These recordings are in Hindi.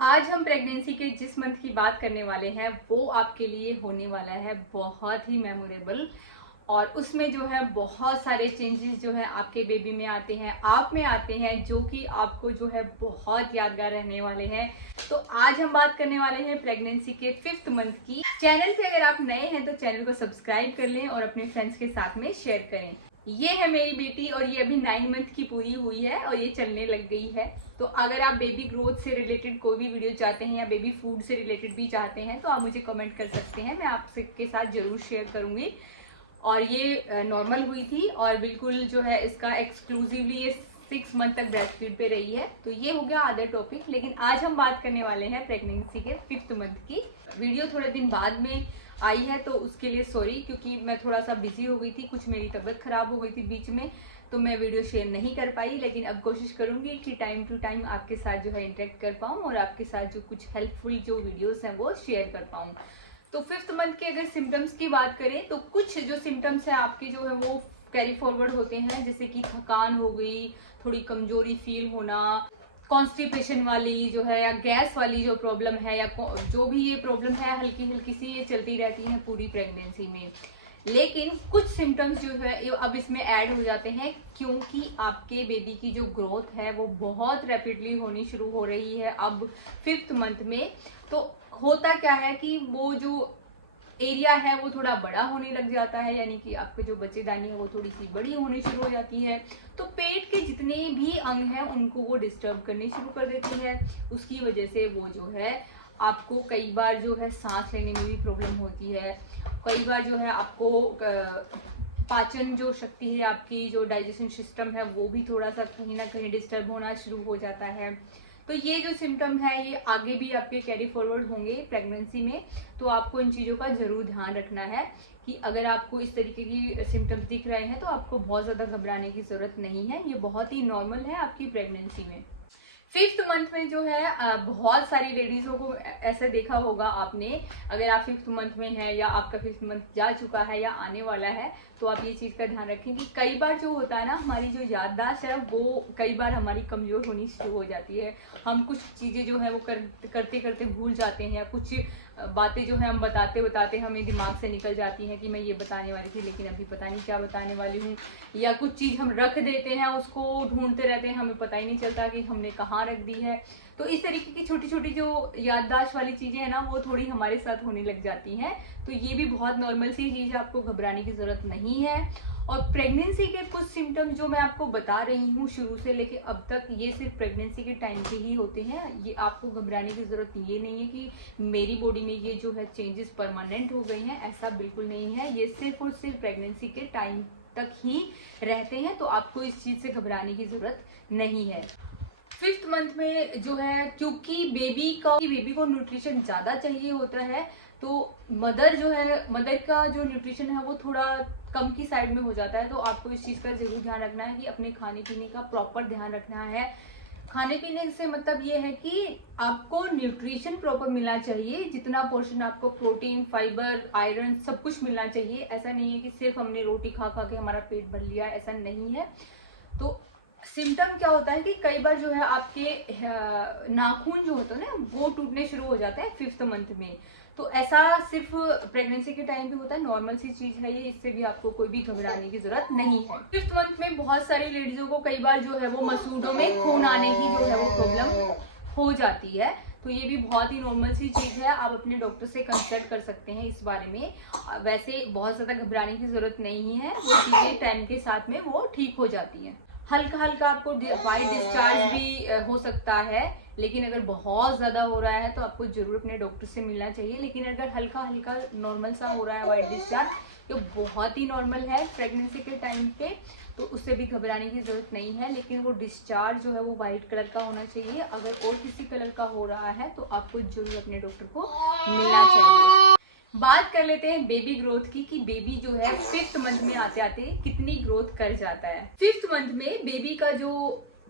आज हम प्रेगनेंसी के जिस मंथ की बात करने वाले हैं वो आपके लिए होने वाला है बहुत ही मेमोरेबल। और उसमें जो है बहुत सारे चेंजेस जो है आपके बेबी में आते हैं, आप में आते हैं, जो कि आपको जो है बहुत यादगार रहने वाले हैं। तो आज हम बात करने वाले हैं प्रेगनेंसी के 5th मंथ की। चैनल पे अगर आप नए हैं तो चैनल को सब्सक्राइब कर लें और अपने फ्रेंड्स के साथ में शेयर करें। ये है मेरी बेटी और ये अभी 9 मंथ की पूरी हुई है और ये चलने लग गई है। तो अगर आप बेबी ग्रोथ से रिलेटेड कोई भी वीडियो चाहते हैं या बेबी फूड से रिलेटेड भी चाहते हैं तो आप मुझे कमेंट कर सकते हैं, मैं आपके साथ जरूर शेयर करूंगी। और ये नॉर्मल हुई थी और बिल्कुल जो है इसका एक्सक्लूसिवली ये 6 मंथ तक ब्रेस्ट फीड पे रही है। तो ये हो गया अदर टॉपिक, लेकिन आज हम बात करने वाले हैं प्रेगनेंसी के 5th मंथ की। वीडियो थोड़े दिन बाद में आई है तो उसके लिए सॉरी, क्योंकि मैं थोड़ा सा बिजी हो गई थी, कुछ मेरी तबीयत खराब हो गई थी बीच में, तो मैं वीडियो शेयर नहीं कर पाई। लेकिन अब कोशिश करूंगी कि टाइम टू टाइम आपके साथ जो है इंटरेक्ट कर पाऊँ और आपके साथ जो कुछ हेल्पफुल जो वीडियोस हैं वो शेयर कर पाऊँ। तो 5th मंथ के अगर सिम्टम्स की बात करें तो कुछ जो सिम्टम्स हैं आपके जो है वो कैरी फॉरवर्ड होते हैं, जैसे कि थकान हो गई, थोड़ी कमजोरी फील होना, कॉन्स्टिपेशन वाली जो है या गैस वाली जो प्रॉब्लम है या जो भी ये प्रॉब्लम है हल्की हल्की सी ये चलती रहती है पूरी प्रेगनेंसी में। लेकिन कुछ सिम्टम्स जो है अब इसमें ऐड हो जाते हैं, क्योंकि आपके बेबी की जो ग्रोथ है वो बहुत रैपिडली होनी शुरू हो रही है अब 5th मंथ में। तो होता क्या है कि वो जो एरिया है वो थोड़ा बड़ा होने लग जाता है, यानी कि आपके जो बच्चेदानी है वो थोड़ी सी बड़ी होनी शुरू हो जाती है। तो पेट के जितने भी अंग हैं उनको वो डिस्टर्ब करने शुरू कर देती है। उसकी वजह से वो जो है आपको कई बार जो है सांस लेने में भी प्रॉब्लम होती है। कई बार जो है आपको पाचन जो शक्ति है, आपकी जो डाइजेशन सिस्टम है वो भी थोड़ा सा कहीं ना कहीं डिस्टर्ब होना शुरू हो जाता है। तो ये जो सिम्टम है ये आगे भी आपके कैरी फॉरवर्ड होंगे प्रेगनेंसी में। तो आपको इन चीज़ों का जरूर ध्यान रखना है कि अगर आपको इस तरीके की सिम्टम्स दिख रहे हैं तो आपको बहुत ज़्यादा घबराने की ज़रूरत नहीं है, ये बहुत ही नॉर्मल है आपकी प्रेगनेंसी में। 5th मंथ में जो है बहुत सारी लेडीजों को ऐसा देखा होगा आपने, अगर आप 5th मंथ में हैं या आपका 5th मंथ जा चुका है या आने वाला है, तो आप ये चीज़ का ध्यान रखें कि कई बार जो होता है ना हमारी जो याददाश्त है वो कई बार हमारी कमज़ोर होनी शुरू हो जाती है। हम कुछ चीज़ें जो है वो करते करते भूल जाते हैं, या कुछ बातें जो है हम बताते बताते हमें दिमाग से निकल जाती हैं कि मैं ये बताने वाली थी लेकिन अभी पता नहीं क्या बताने वाली हूँ। या कुछ चीज़ हम रख देते हैं, उसको ढूंढते रहते हैं, हमें पता ही नहीं चलता कि हमने कहाँ रख दी है। तो इस तरीके की छोटी छोटी जो याददाश्त वाली चीज़ें हैं ना वो थोड़ी हमारे साथ होने लग जाती हैं। तो ये भी बहुत नॉर्मल सी चीज़ है, आपको घबराने की ज़रूरत नहीं है। और प्रेगनेंसी के कुछ सिम्टम्स जो मैं आपको बता रही हूँ शुरू से लेके अब तक, ये सिर्फ प्रेगनेंसी के टाइम पे ही होते हैं। ये आपको घबराने की ज़रूरत ये नहीं है कि मेरी बॉडी में ये जो है चेंजेस परमानेंट हो गए हैं, ऐसा बिल्कुल नहीं है। ये सिर्फ और सिर्फ प्रेगनेंसी के टाइम तक ही रहते हैं, तो आपको इस चीज़ से घबराने की ज़रूरत नहीं है। 5th मंथ में जो है क्योंकि बेबी को न्यूट्रिशन ज़्यादा चाहिए होता है, तो मदर का जो न्यूट्रिशन है वो थोड़ा कम की साइड में हो जाता है। तो आपको इस चीज़ का जरूर ध्यान रखना है कि अपने खाने पीने का प्रॉपर ध्यान रखना है। खाने पीने से मतलब ये है कि आपको न्यूट्रिशन प्रॉपर मिलना चाहिए, जितना पोर्शन आपको प्रोटीन, फाइबर, आयरन सब कुछ मिलना चाहिए। ऐसा नहीं है कि सिर्फ हमने रोटी खा खा के हमारा पेट भर लिया, ऐसा नहीं है। तो सिम्टम क्या होता है कि कई बार जो है आपके नाखून जो होते हैं ना वो टूटने शुरू हो जाते हैं 5th मंथ में। तो ऐसा सिर्फ प्रेगनेंसी के टाइम पे होता है, नॉर्मल सी चीज है ये, इससे भी आपको कोई भी घबराने की जरूरत नहीं है। 5th मंथ में बहुत सारी लेडीजों को कई बार जो है वो मसूड़ों में खून आने की जो है वो प्रॉब्लम हो जाती है। तो ये भी बहुत ही नॉर्मल सी चीज है, आप अपने डॉक्टर से कंसल्ट कर सकते हैं इस बारे में। वैसे बहुत ज्यादा घबराने की जरूरत नहीं है, वो चीजें टाइम के साथ में वो ठीक हो जाती है। हल्का हल्का आपको वाइट डिस्चार्ज भी हो सकता है, लेकिन अगर बहुत ज़्यादा हो रहा है तो आपको जरूर अपने डॉक्टर से मिलना चाहिए। लेकिन अगर हल्का हल्का नॉर्मल सा हो रहा है वाइट डिस्चार्ज, तो बहुत ही नॉर्मल है प्रेगनेंसी के टाइम पे, तो उससे भी घबराने की ज़रूरत नहीं है। लेकिन वो डिस्चार्ज जो है वो वाइट कलर का होना चाहिए। अगर और किसी कलर का हो रहा है तो आपको जरूर अपने डॉक्टर को मिलना चाहिए। बात कर लेते हैं बेबी ग्रोथ की कि बेबी जो है 5th मंथ में आते आते कितनी ग्रोथ कर जाता है। 5th मंथ में बेबी का जो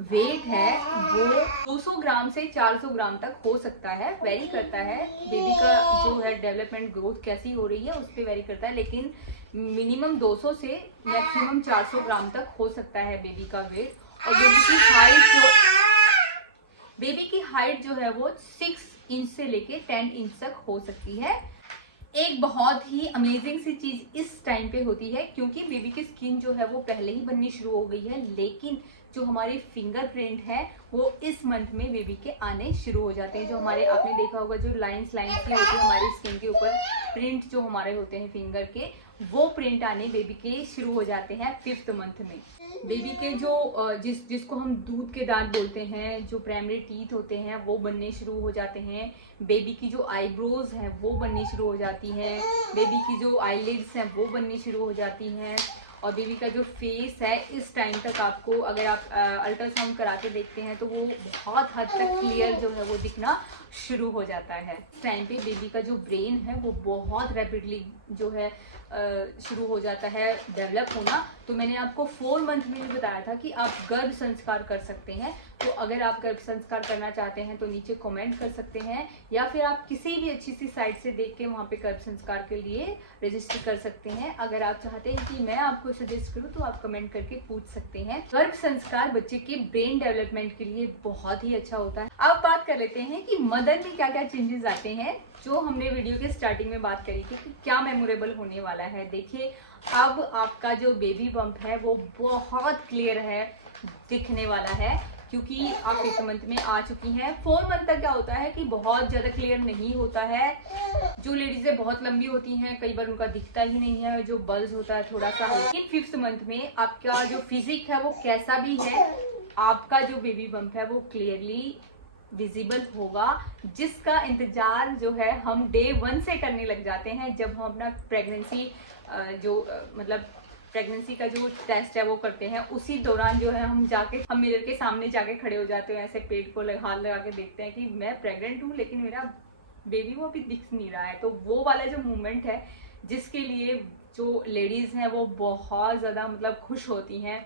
वेट है वो 200 ग्राम से 400 ग्राम तक हो सकता है, वेरी करता है। बेबी का जो है डेवलपमेंट ग्रोथ कैसी हो रही है उस पर वेरी करता है, लेकिन मिनिमम 200 से मैक्सिमम 400 ग्राम तक हो सकता है बेबी का वेट। और बेबी की हाइट बेबी की हाइट जो है वो 6 इंच से लेके 10 इंच तक हो सकती है। एक बहुत ही अमेजिंग सी चीज इस टाइम पे होती है, क्योंकि बेबी की स्किन जो है वो पहले ही बननी शुरू हो गई है, लेकिन जो हमारे फिंगरप्रिंट है वो इस मंथ में बेबी के आने शुरू हो जाते हैं। जो हमारे, आपने देखा होगा, जो लाइंस लाइंस की होती है हमारी स्किन के ऊपर, प्रिंट जो हमारे होते हैं फिंगर के, वो प्रिंट आने बेबी के शुरू हो जाते हैं 5th मंथ में। बेबी के जो जिसको हम दूध के दांत बोलते हैं, जो प्राइमरी टीथ होते हैं वो बनने शुरू हो जाते हैं। बेबी की जो आईब्रोज हैं वो बननी शुरू हो जाती हैं। बेबी की जो आईलिड्स हैं वो बननी शुरू हो जाती हैं। और बेबी का जो फेस है इस टाइम तक आपको, अगर आप अल्ट्रासाउंड करा के देखते हैं तो वो बहुत हद तक क्लियर जो है वो दिखना शुरू हो जाता है। इस टाइम पे बेबी का जो ब्रेन है वो बहुत रैपिडली जो है शुरू हो जाता है डेवलप होना। तो मैंने आपको 4 मंथ में भी बताया था कि आप गर्भ संस्कार कर सकते हैं। तो अगर आप गर्भ संस्कार करना चाहते हैं तो नीचे कमेंट कर सकते हैं, या फिर आप किसी भी अच्छी सी साइट से देख के वहाँ पे गर्भ संस्कार के लिए रजिस्टर कर सकते हैं। अगर आप चाहते हैं कि मैं आपको सजेस्ट करूँ तो आप कमेंट करके पूछ सकते हैं। गर्भ संस्कार बच्चे के ब्रेन डेवलपमेंट के लिए बहुत ही अच्छा होता है। अब बात कर लेते हैं कि मदर में क्या क्या चेंजेस आते हैं, जो हमने वीडियो के स्टार्टिंग में बात करी थी कि क्या मेमोरेबल होने वाला है। देखिए, अब आपका जो बेबी बम्प है वो बहुत क्लियर है, दिखने वाला है, क्योंकि आप 5th मंथ में आ चुकी हैं। 4 मंथ तक क्या होता है कि बहुत ज्यादा क्लियर नहीं होता है। जो लेडीजें बहुत लंबी होती हैं कई बार उनका दिखता ही नहीं है, जो बल्ज होता है थोड़ा सा। लेकिन 5th मंथ में आपका जो फिजिक है वो कैसा भी है, आपका जो बेबी बम्प है वो क्लियरली विजिबल होगा, जिसका इंतजार जो है हम डे 1 से करने लग जाते हैं। जब हम अपना प्रेगनेंसी मतलब प्रेगनेंसी का जो टेस्ट है वो करते हैं, उसी दौरान जो है हम मिरर के सामने जाके खड़े हो जाते हैं, ऐसे पेट को हाथ लगा के देखते हैं कि मैं प्रेग्नेंट हूँ लेकिन मेरा बेबी वो अभी दिख नहीं रहा है। तो वो वाला जो मूवमेंट है, जिसके लिए जो लेडीज हैं वो बहुत ज्यादा मतलब खुश होती हैं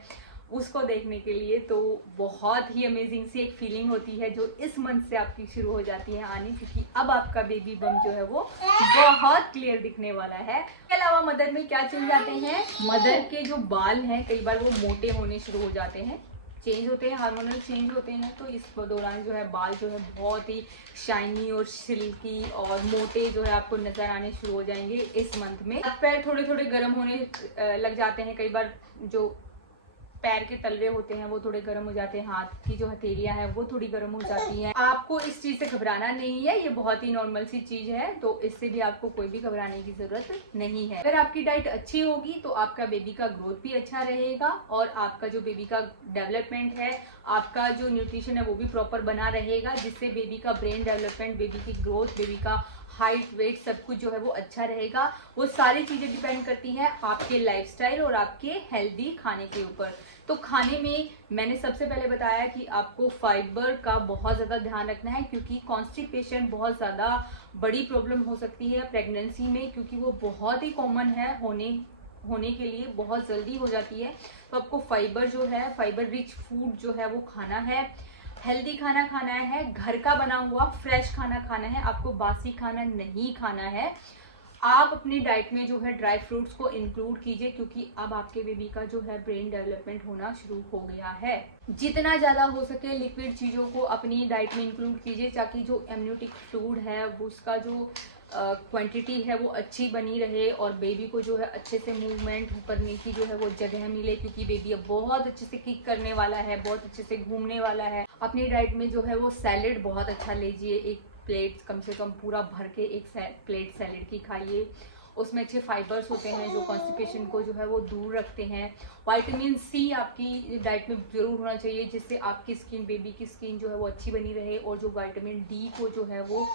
उसको देखने के लिए, तो बहुत ही अमेजिंग सी एक फीलिंग होती है जो इस मंथ से आपकी शुरू हो जाती है आनी, क्योंकि अब आपका बेबी बम जो है वो बहुत क्लियर दिखने वाला है। इसके अलावा मदर में क्या चेंज आते हैं, मदर के जो बाल हैं कई बार वो मोटे होने शुरू हो जाते हैं, चेंज होते हैं, हार्मोनल चेंज होते हैं। तो इस दौरान जो है बाल जो है बहुत ही शाइनी और सिल्की और मोटे जो है आपको नजर आने शुरू हो जाएंगे इस मंथ में। हाथ पैर थोड़े थोड़े गर्म होने लग जाते हैं, कई बार जो पैर के तलवे होते हैं वो थोड़े गर्म हो जाते हैं, हाथ की जो हथेलियां हैं वो थोड़ी गर्म हो जाती हैं। आपको इस चीज से घबराना नहीं है, ये बहुत ही नॉर्मल सी चीज है, तो इससे भी आपको कोई भी घबराने की जरूरत नहीं है। अगर आपकी डाइट अच्छी होगी तो आपका बेबी का ग्रोथ भी अच्छा रहेगा, और आपका जो बेबी का डेवलपमेंट है, आपका जो न्यूट्रिशन है वो भी प्रॉपर बना रहेगा, जिससे बेबी का ब्रेन डेवलपमेंट, बेबी की ग्रोथ, बेबी का हाइट वेट सब कुछ जो है वो अच्छा रहेगा। वो सारी चीजें डिपेंड करती हैं आपके लाइफस्टाइल और आपके हेल्दी खाने के ऊपर। तो खाने में मैंने सबसे पहले बताया कि आपको फाइबर का बहुत ज़्यादा ध्यान रखना है, क्योंकि कॉन्स्टिपेशन बहुत ज़्यादा बड़ी प्रॉब्लम हो सकती है प्रेगनेंसी में, क्योंकि वो बहुत ही कॉमन है, होने के लिए बहुत जल्दी हो जाती है। तो आपको फाइबर जो है, फाइबर रिच फूड जो है वो खाना है, हेल्दी खाना खाना है, घर का बना हुआ फ्रेश खाना खाना है, आपको बासी खाना नहीं खाना है। आप अपनी डाइट में जो है ड्राई फ्रूट्स को इंक्लूड कीजिए, क्योंकि अब आपके बेबी का जो है ब्रेन डेवलपमेंट होना शुरू हो गया है। जितना ज्यादा हो सके लिक्विड चीजों को अपनी डाइट में इंक्लूड कीजिए, ताकि जो एमनियोटिक फ्लूइड है वो उसका जो क्वांटिटी है वो अच्छी बनी रहे, और बेबी को जो है अच्छे से मूवमेंट करने की जो है वो जगह मिले, क्योंकि बेबी अब बहुत अच्छे से किक करने वाला है, बहुत अच्छे से घूमने वाला है। अपनी डाइट में जो है वो सैलेड बहुत अच्छा लीजिए, एक प्लेट कम से कम पूरा भर के एक प्लेट सैलेड की खाइए। उसमें अच्छे फाइबर्स होते हैं जो कॉन्स्टिपेशन को जो है वो दूर रखते हैं। विटामिन सी आपकी डाइट में जरूर होना चाहिए, जिससे आपकी स्किन, बेबी की स्किन जो है वो अच्छी बनी रहे, और जो विटामिन डी को जो है वो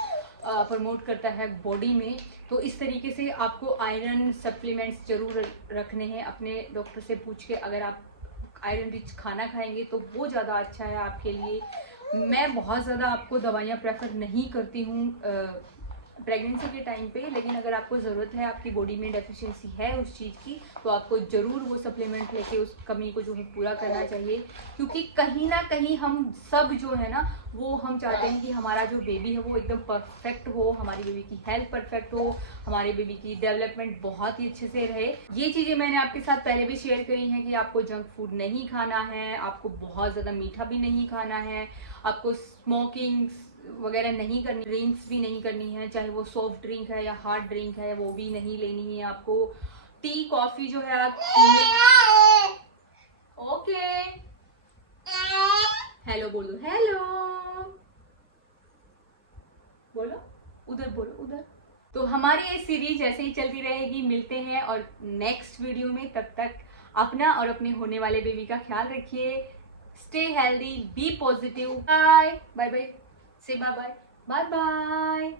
प्रमोट करता है बॉडी में। तो इस तरीके से आपको आयरन सप्लीमेंट्स जरूर रखने हैं, अपने डॉक्टर से पूछ के। अगर आप आयरन रिच खाना खाएंगे तो वो ज़्यादा अच्छा है आपके लिए। मैं बहुत ज़्यादा आपको दवाइयाँ प्रेफर नहीं करती हूँ प्रेगनेंसी के टाइम पे, लेकिन अगर आपको ज़रूरत है, आपकी बॉडी में डेफिशिएंसी है उस चीज़ की, तो आपको ज़रूर वो सप्लीमेंट लेके उस कमी को जो है पूरा करना चाहिए। क्योंकि कहीं ना कहीं हम सब जो है ना, वो हम चाहते हैं कि हमारा जो बेबी है वो एकदम परफेक्ट हो, हमारी बेबी की हेल्थ परफेक्ट हो, हमारे बेबी की डेवलपमेंट बहुत ही अच्छे से रहे। ये चीज़ें मैंने आपके साथ पहले भी शेयर करी हैं कि आपको जंक फूड नहीं खाना है, आपको बहुत ज़्यादा मीठा भी नहीं खाना है, आपको स्मोकिंग वगैरह नहीं करनी, ड्रिंक्स भी नहीं करनी है, चाहे वो सॉफ्ट ड्रिंक है या हार्ड ड्रिंक है वो भी नहीं लेनी है आपको। टी कॉफी जो है आप ओके हेलो बोलो, हेलो बोलो, उधर बोलो, उधर। तो हमारी ये सीरीज ऐसे ही चलती रहेगी, मिलते हैं और नेक्स्ट वीडियो में। तब तक अपना और अपने होने वाले बेबी का ख्याल रखिए। Stay healthy, be positive, bye bye bye, say bye bye, bye bye.